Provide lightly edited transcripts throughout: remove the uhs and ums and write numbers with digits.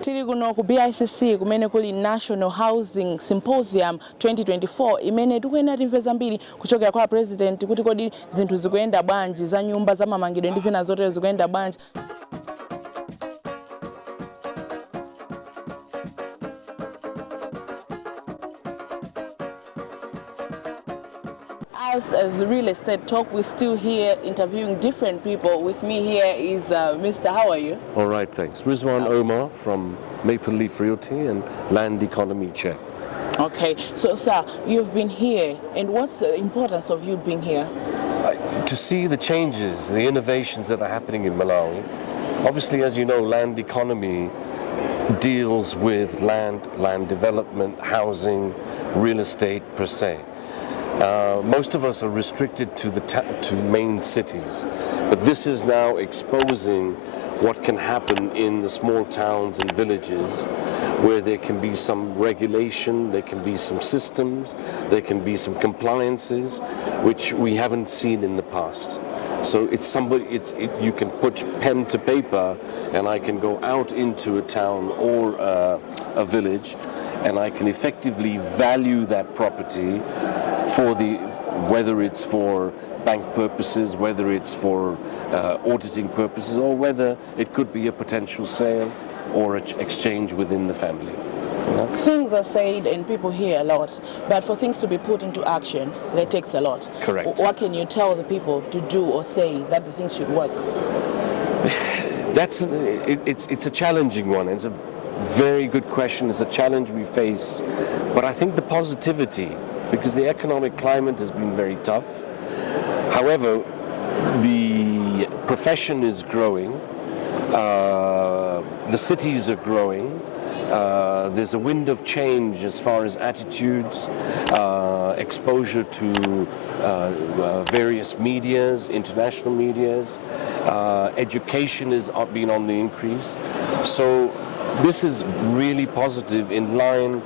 Tili kuno ku BICC kumene kuli National Housing Symposium 2024 imene tikuyenda timve zambiri kuchokera kwa president kuti kodi zinthu zikuyenda bwanji za nyumba za mamangidwe ndi zina zotero zikuyenda bwanji. As real estate talk, we're still here interviewing different people. With me here is Mr. How are you? All right, thanks. Riz Omar from Maple Leaf Realty and Land Economy Chair. Okay, so sir, you've been here, and what's the importance of you being here? To see the changes, the innovations that are happening in Malawi. Obviously, as you know, land economy deals with land development, housing, real estate per se. Most of us are restricted to main cities, but this is now exposing what can happen in the small towns and villages where there can be some regulation, there can be some systems, there can be some compliances which we haven't seen in the past. So you can put pen to paper and I can go out into a town or a village and I can effectively value that property for whether it's for bank purposes, whether it's for auditing purposes, or whether it could be a potential sale or exchange within the family. Things are said and people hear a lot, but for things to be put into action, that takes a lot. Correct. What can you tell the people to do or say that the things should work? It's a challenging one. It's a very good question. It's a challenge we face, but I think the positivity, because the economic climate has been very tough. However, the profession is growing, the cities are growing, there's a wind of change as far as attitudes, exposure to various medias, international medias, education has been on the increase. So this is really positive, in line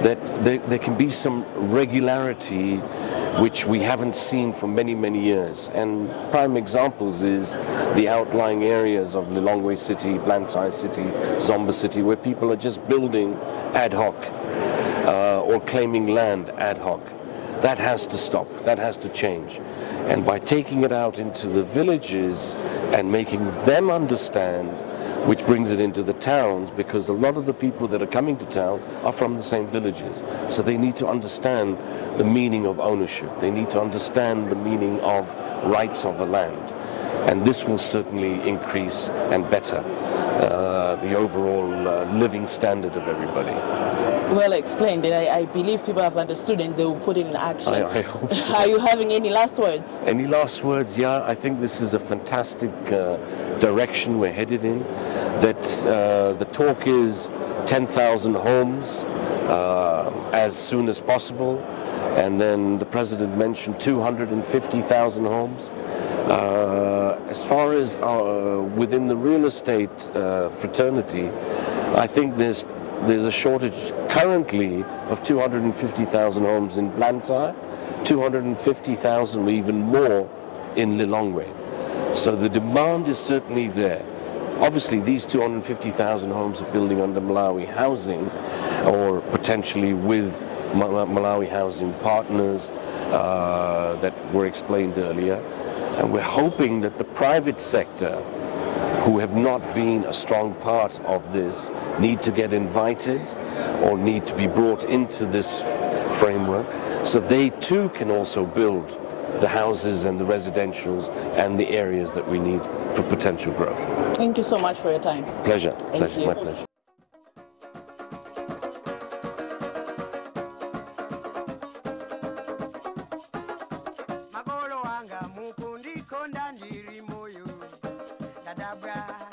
that there can be some regularity which we haven't seen for many, many years. And prime examples is the outlying areas of Lilongwe City, Blantyre City, Zomba City, where people are just building ad hoc or claiming land ad hoc. That has to stop, that has to change. And by taking it out into the villages and making them understand, which brings it into the towns, because a lot of the people that are coming to town are from the same villages. So they need to understand the meaning of ownership. They need to understand the meaning of rights of the land. And this will certainly increase and better the overall living standard of everybody. Well explained, and I believe people have understood and they will put it in action. I hope so. Are you having any last words? Any last words? Yeah, I think this is a fantastic direction we're headed in. That the talk is 10,000 homes as soon as possible, and then the president mentioned 250,000 homes. As far as within the real estate fraternity, I think there's a shortage currently of 250,000 homes in Blantyre, 250,000 or even more in Lilongwe. So the demand is certainly there. Obviously, these 250,000 homes are building under Malawi Housing, or potentially with Malawi Housing partners that were explained earlier. And we're hoping that the private sector, who have not been a strong part of this, need to get invited or need to be brought into this framework, so they too can also build the houses and the residentials and the areas that we need for potential growth. Thank you so much for your time. Pleasure. Thank you. My pleasure. Magolo wanga mukundi konda ndiri moyo dadabra